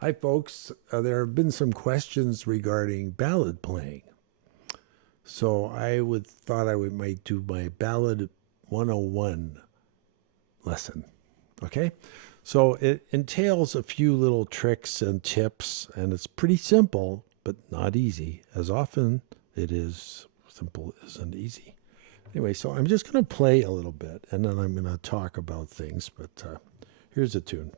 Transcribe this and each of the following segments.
Hi, folks. There have been some questions regarding ballad playing. So I might do my Ballad 101 lesson. Okay? So it entails a few little tricks and tips, and it's pretty simple, but not easy. As often it is, simple isn't easy. Anyway, so I'm just going to play a little bit, and then I'm going to talk about things, but here's a tune.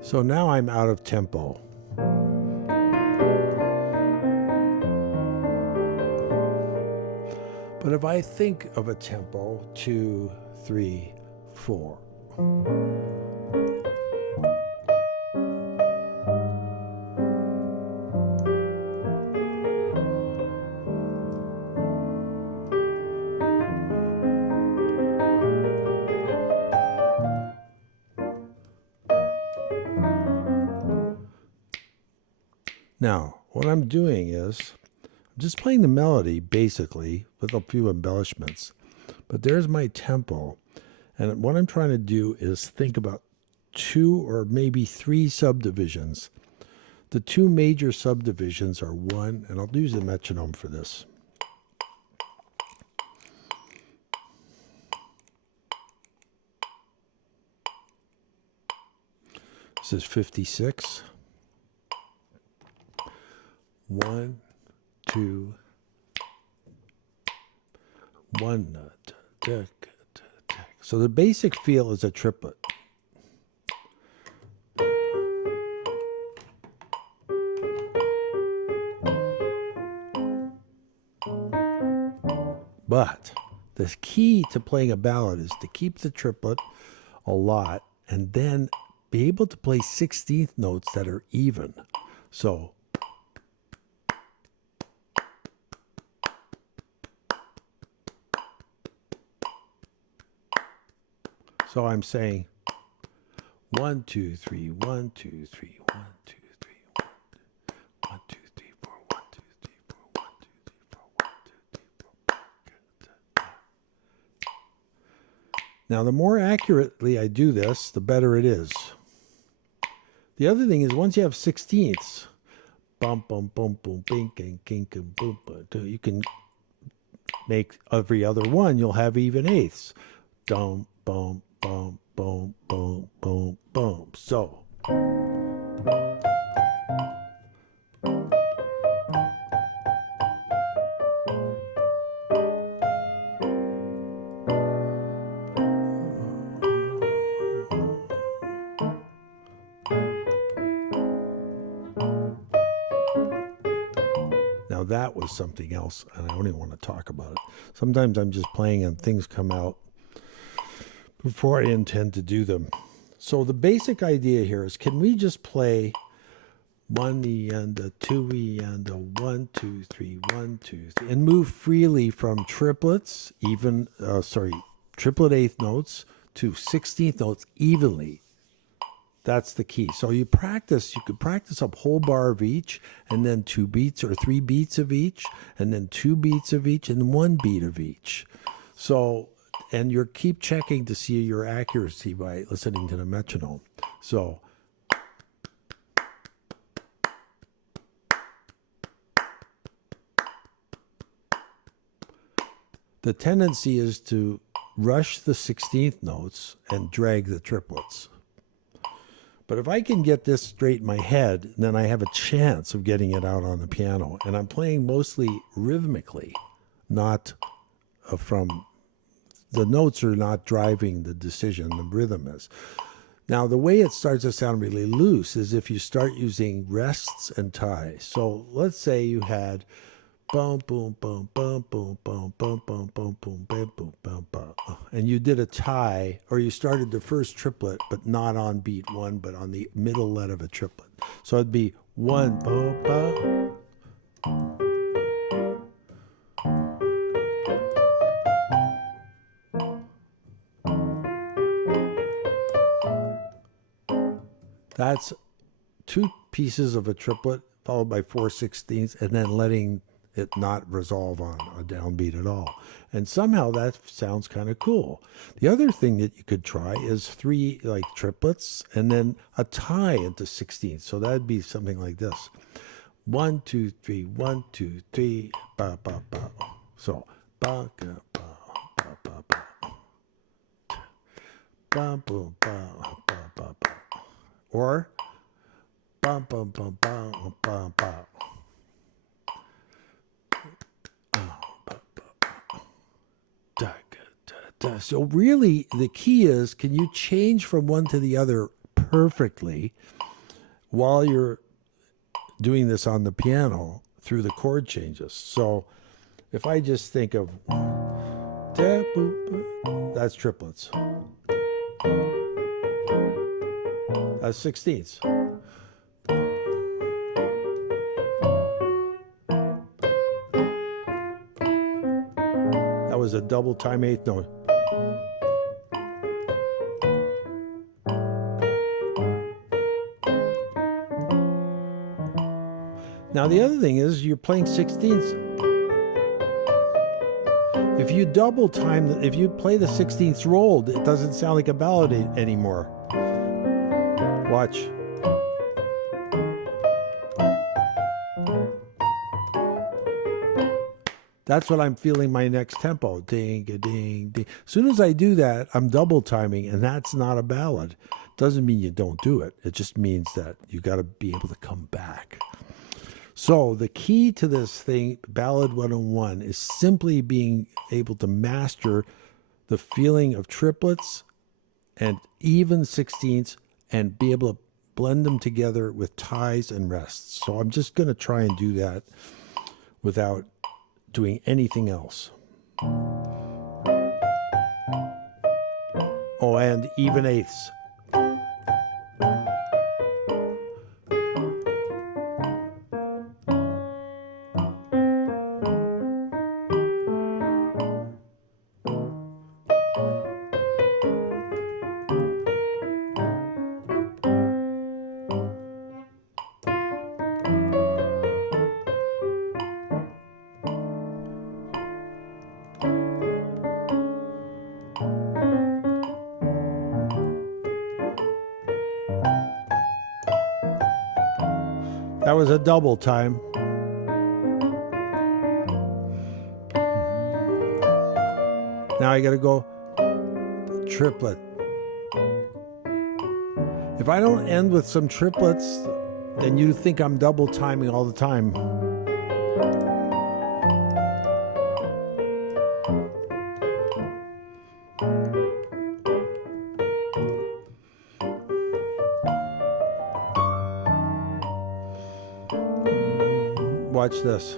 So now I'm out of tempo. But if I think of a tempo, 2, 3, 4. Now, what I'm doing is I'm just playing the melody basically with a few embellishments. But there's my tempo. And what I'm trying to do is think about 2 or maybe 3 subdivisions. The 2 major subdivisions are 1, and I'll use the metronome for this. This is 56. 1, 2, 1. So the basic feel is a triplet. But the key to playing a ballad is to keep the triplet a lot and then be able to play 16th notes that are even. So I'm saying 1, 2, 3, 1, 2, 3, 1, 2, 3, 1, 2, 3, 4, 1, 2, 3, 4, 1, 2, 3, 4, 1, 2, 3, 4. Now, the more accurately I do this, the better it is. The other thing is once you have 16ths, bum, bum, bum, boom, bing, king, king, boom, boom, you can make every other one, you'll have even eighths. Dum, bum, boom, boom, boom, boom, boom. So. Now that was something else, and I don't even want to talk about it. Sometimes I'm just playing and things come out before I intend to do them. So the basic idea here is, can we just play 1 E and a 2 E and a 1, 2, 3, 1, 2, 3, and move freely from triplets, triplet eighth notes to 16th notes evenly. That's the key. So you could practice a whole bar of each, and then 2 beats or 3 beats of each, and then 2 beats of each, and 1 beat of each. So, and you keep checking to see your accuracy by listening to the metronome. So, the tendency is to rush the 16th notes and drag the triplets. But if I can get this straight in my head, then I have a chance of getting it out on the piano. And I'm playing mostly rhythmically, not from the notes are not driving the decision, the rhythm is. Now, the way it starts to sound really loose is if you start using rests and ties. So let's say you had boom, boom, boom, boom, boom, boom, boom, boom, boom, boom, boom, boom, boom, boom, and you did a tie, or you started the first triplet, but not on beat 1, but on the middle let of a triplet. So it'd be 1, boom, boom. That's 2 pieces of a triplet followed by 4/16, and then letting it not resolve on a downbeat at all. And somehow that sounds kind of cool. The other thing that you could try is 3 like triplets and then a tie into 16ths. So that'd be something like this. 1, 2, 3, 1, 2, 3, ba ba ba. So ba ga ba ba ba ba. Ba ba ba ba ba ba. Or ba ba ba ba ba ba. So really, the key is, can you change from one to the other perfectly while you're doing this on the piano through the chord changes? So if I just think of, that's triplets. That's 16ths. That was a double time 8th note. Now the other thing is you're playing 16ths. If you double time, if you play the 16ths rolled, it doesn't sound like a ballad anymore. Watch. That's what I'm feeling my next tempo. Ding, a ding, ding. As soon as I do that, I'm double timing, and that's not a ballad. Doesn't mean you don't do it. It just means that you got to be able to come back. So the key to this thing, Ballad 101, is simply being able to master the feeling of triplets and even 16ths and be able to blend them together with ties and rests. So I'm just going to try and do that without doing anything else. Oh, and even eighths. That was a double time. Now I got to go triplet. If I don't end with some triplets, then you think I'm double timing all the time. Watch this.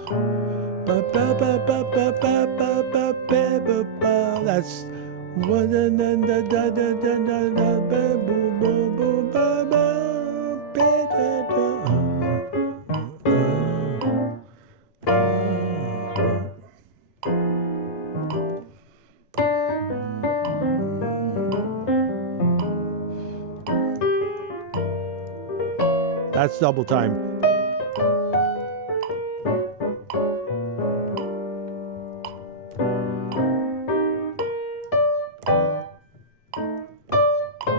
That's double time.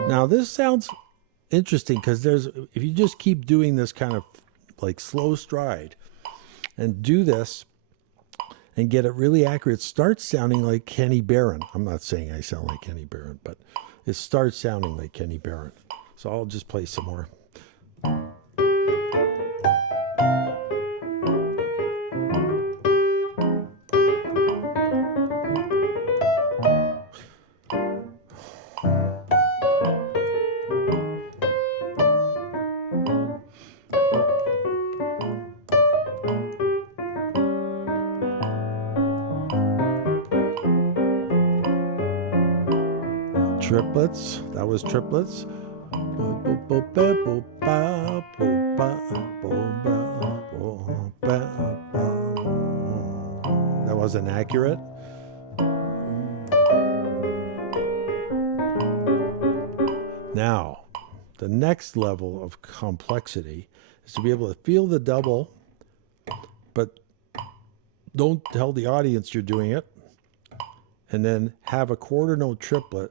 Now this sounds interesting because if you just keep doing this kind of like slow stride and do this and get it really accurate, it starts sounding like Kenny Barron. I'm not saying I sound like Kenny Barron, but it starts sounding like Kenny Barron. So I'll just play some more. Triplets. That was triplets. That wasn't accurate. Now, the next level of complexity is to be able to feel the double, but Don't tell the audience you're doing it. And then have a quarter note triplet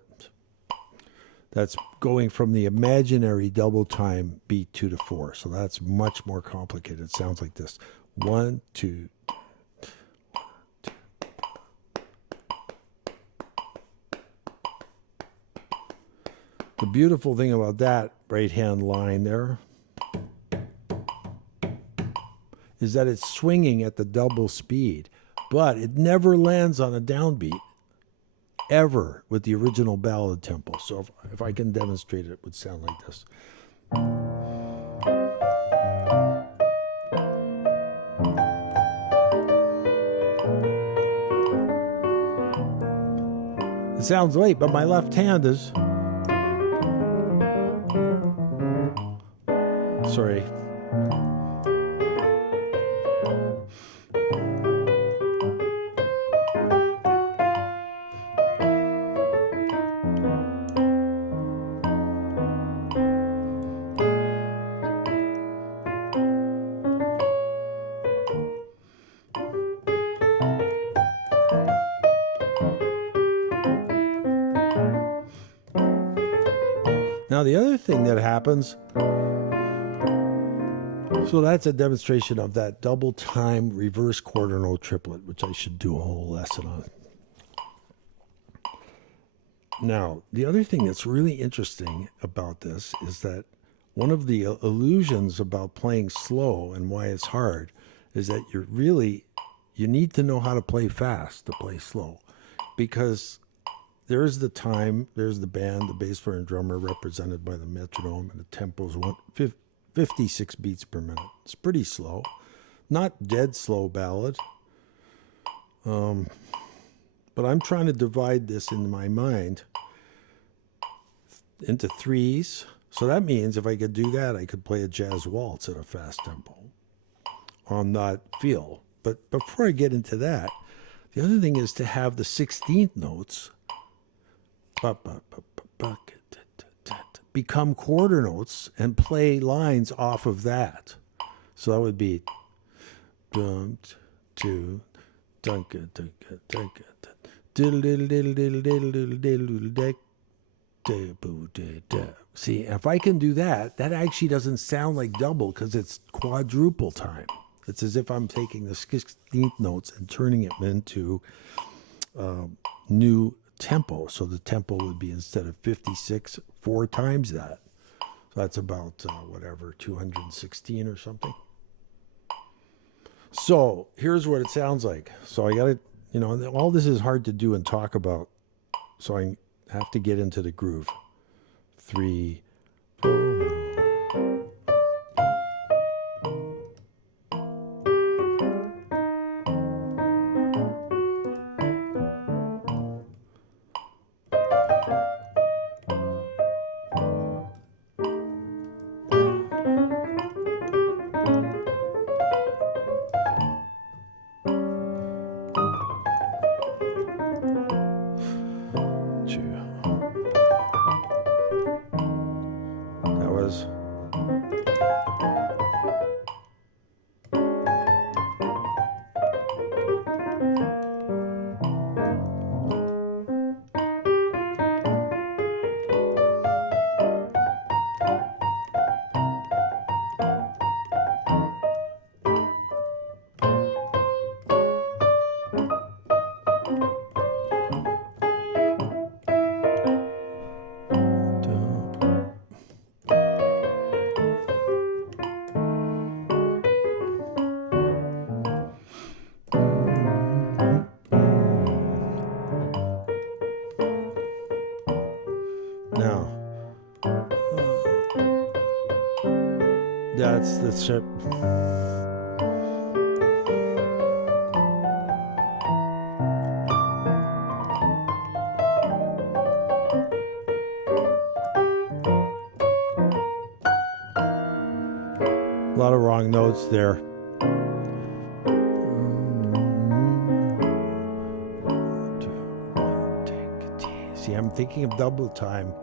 that's going from the imaginary double time beat 2 to 4. So that's much more complicated. It sounds like this. 1, 2. The beautiful thing about that right hand line there is that it's swinging at the double speed, but it never lands on a downbeat ever with the original ballad tempo. So if I can demonstrate it, it would sound like this. It sounds late, but my left hand is... Sorry. Now, the other thing that happens, so that's a demonstration of that double time reverse quarter note triplet, which I should do a whole lesson on. Now, the other thing that's really interesting about this is that one of the illusions about playing slow and why it's hard is that you need to know how to play fast to play slow, because there's the time, there's the band, the bass player and drummer represented by the metronome, and the tempo is 56 beats per minute. It's pretty slow. Not dead slow ballad. But I'm trying to divide this in my mind into threes. So that means if I could do that, I could play a jazz waltz at a fast tempo on that feel. But before I get into that, the other thing is to have the 16th notes become quarter notes and play lines off of that. So that would be dum two dunka dunka dunka diddle diddle diddle diddle diddle diddle diddle diddle. See, if I can do that, that actually doesn't sound like double because it's quadruple time. It's as if I'm taking the 16th notes and turning it into new tempo. So the tempo would be, instead of 56, 4 times that. So that's about 216 or something. So here's what it sounds like. So I got to, all this is hard to do and talk about. So I have to get into the groove. 3, 4. That's the ship. A lot of wrong notes there. See, I'm thinking of double time.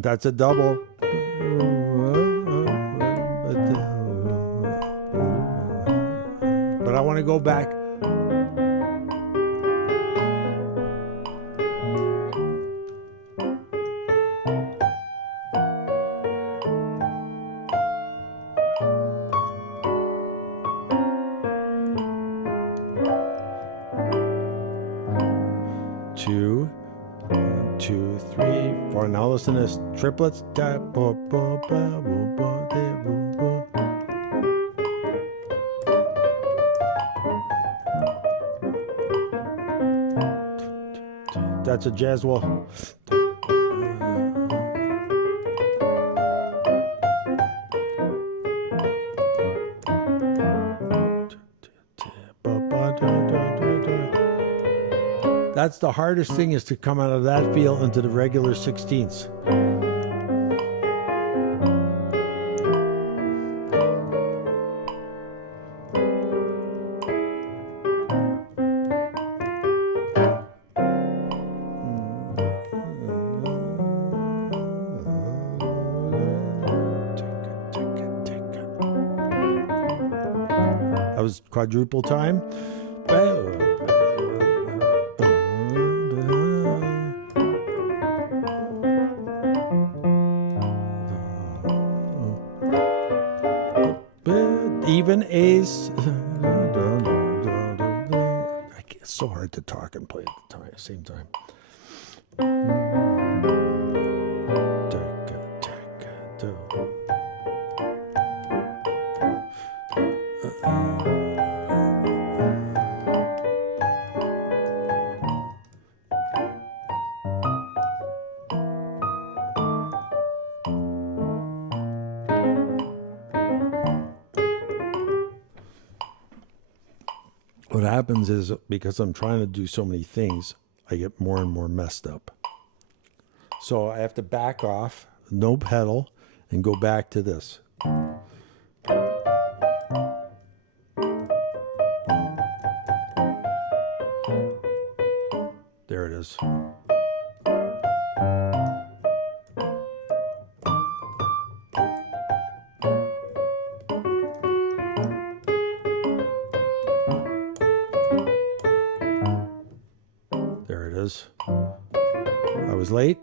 That's a double. But I want to go back. Two, 1, 2, 3, 4. Now listen to this. Triplets. That's a jazz wall. That's the hardest thing, is to come out of that feel into the regular 16ths. That was quadruple time. Even A's. It's so hard to talk and play at the same time. What happens is, because I'm trying to do so many things, I get more and more messed up. So I have to back off, no pedal, and go back to this. There it is. There it is. I was late.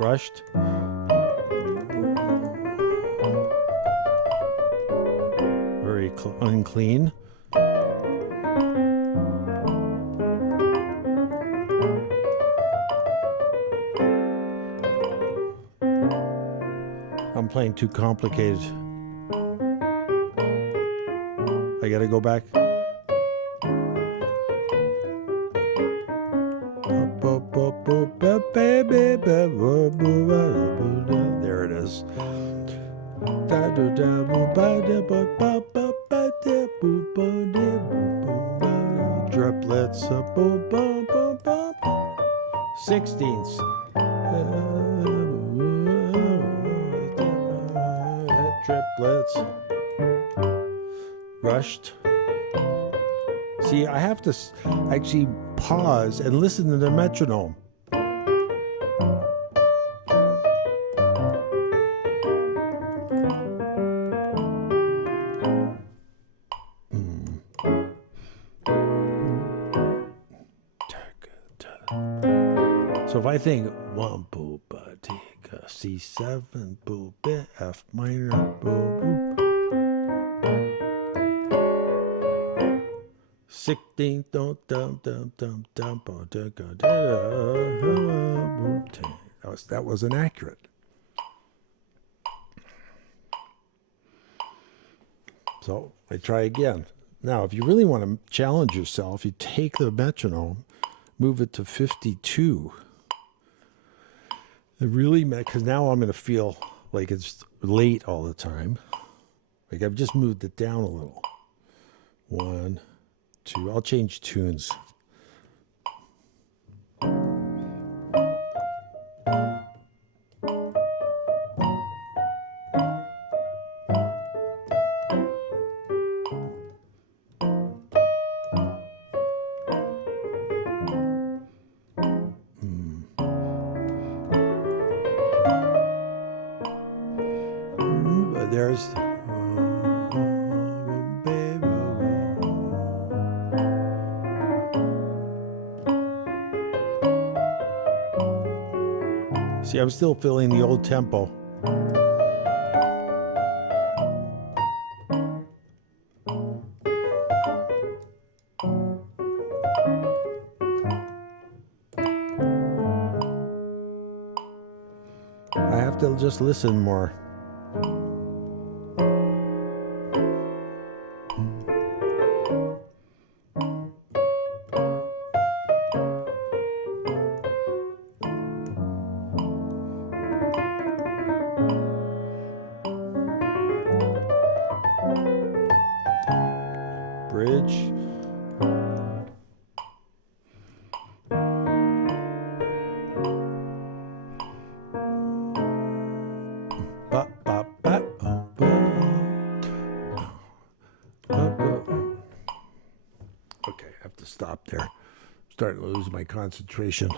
Rushed. Very unclean. I'm playing too complicated. I gotta go back. There it is. Triplets. 16ths. Triplets. Rushed. See, I have to actually pause and listen to the metronome. So if I think 1 boo ba tika C7 boo bit F minor boo boo 16th dum dum dum dum dum that was inaccurate. So I try again. Now, if you really want to challenge yourself, you take the metronome, move it to 52. It really, because now I'm going to feel like it's late all the time. Like I've just moved it down a little. 1, 2. I'll change tunes. There's see, I'm still feeling the old tempo. I have to just listen more. Bridge. Okay, I have to stop there. I'm starting to lose my concentration.